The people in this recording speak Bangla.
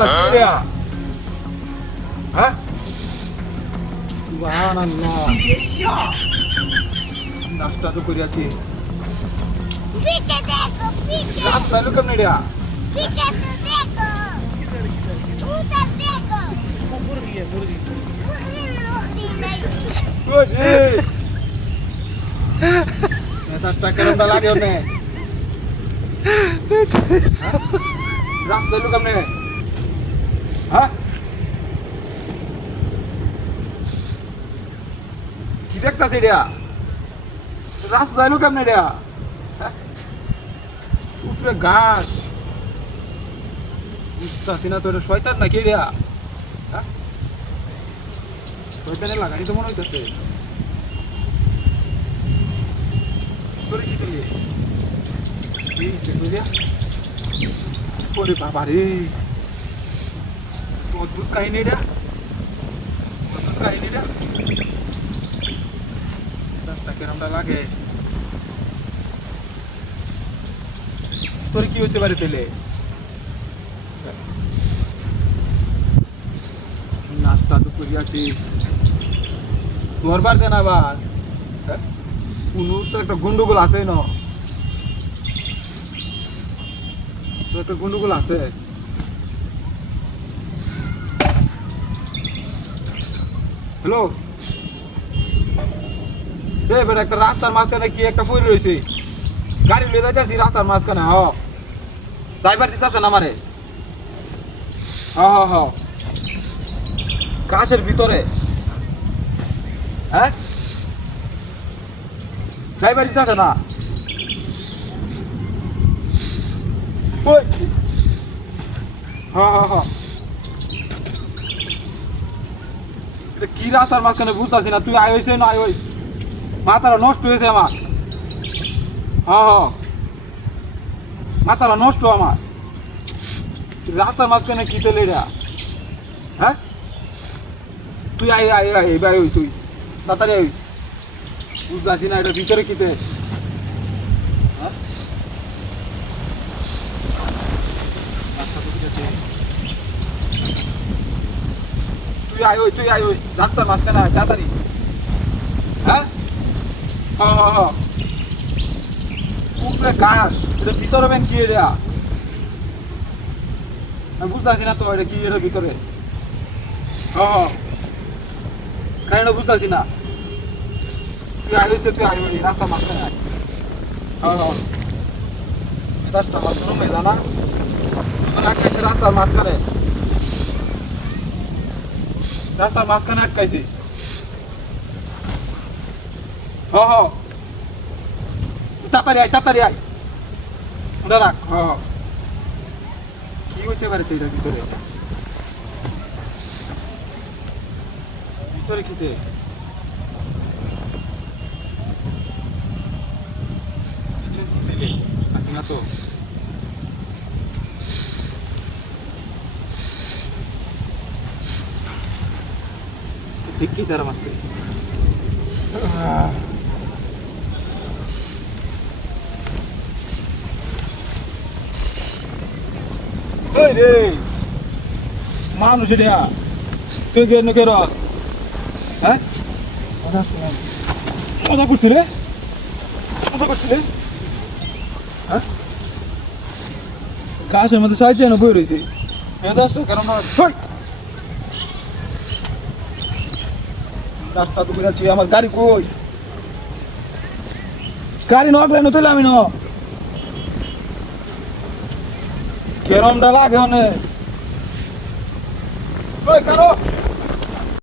রাস্তা কি হ্যাঁ সুবহানাল্লাহ নাস্তা তো করিয়াছি पीछे देखो पीछे রাস্তা লুকাম নেড়িয়া पीछे तो देखो उधर देखो मुर्गी नहीं ওই রে মেজাজটা কেমন লাগে ওনে রাস্তা লুকাম নে হ্যাঁ কি দেখতাছ এডিয়া রাস্তা লুকাম নেড়িয়া উপরে ঘাস বুঝতাছি না তোর শয়তান নাকি এডিয়া হ্যাঁ শয়তানে লাগানি তো মনে হইতেছে তোরে কি করলি ওরে বাবা রে অদ্ভুত কাহিনী এটা অদ্ভুত কাহিনী এটা রাস্তা কেরমটা লাগে তোর কি হতে পারে পেলে নাস্তা তো করিয়াছি ধরবার দেন আবার কোনো তো একটা গন্ডগোল আছে না তো একটা গন্ডগোল আছে হ্যালো এবার একটা রাস্তার মাঝখানে কি একটা পড়ে রয়েছে গাড়ি লিয়ে যাইতেছি রাস্তার মাঝখানে ড্রাইভার দিতেছে না আমারে হ কাছের ভিতরে হ্যাঁ ড্রাইভার দিতেছে না ওই হ এটা কি রাস্তার মাঝখানে বুঝতেছি না তুই আয় হয়েছে না আয় ওই মাথাটা নষ্ট হয়েছে আমার মাথাটা নষ্ট আমার রাস্তার মাঝখানে কি তেলে এটা হ্যাঁ তুই আয় আয় আয় ভাই ওই তুই তাড়াতাড়ি আয় বুঝতেছি না এটা ভিতরে কিতে হ্যাঁ তুই আয় ওই রাস্তার মাঝখানে আয় তাড়াতাড়ি হ্যাঁ উপরে ঘাস এটা ভিতরে বেন কি এটা আমি বুঝতেছি না তো এটা কি এটা ভিতরে কেন বুঝতেছি না তুই আয় ওই রাস্তার মাঝখানে আয় রাস্তা মাঝখানে মেলা না আটকাইছে রাস্তার মাঝখানে আটকাইছে তাড়াতাড়ি আয় ওটা রাখ কি হইতে পারে তো এটার ভিতরে কিতে না তো দেখি তারা মাঝে রে মানুষ এটা তুই কেন কেন হ্যাঁ মজা করছিলে হ্যাঁ গাছের মধ্যে সাহায্য না বই রয়েছে কেন রাস্তা তো বেরাচ্ছি আমার গাড়ি কই গাড়ি নগলে নতুন আমি ন কেরমটা লাগে অনেক কারো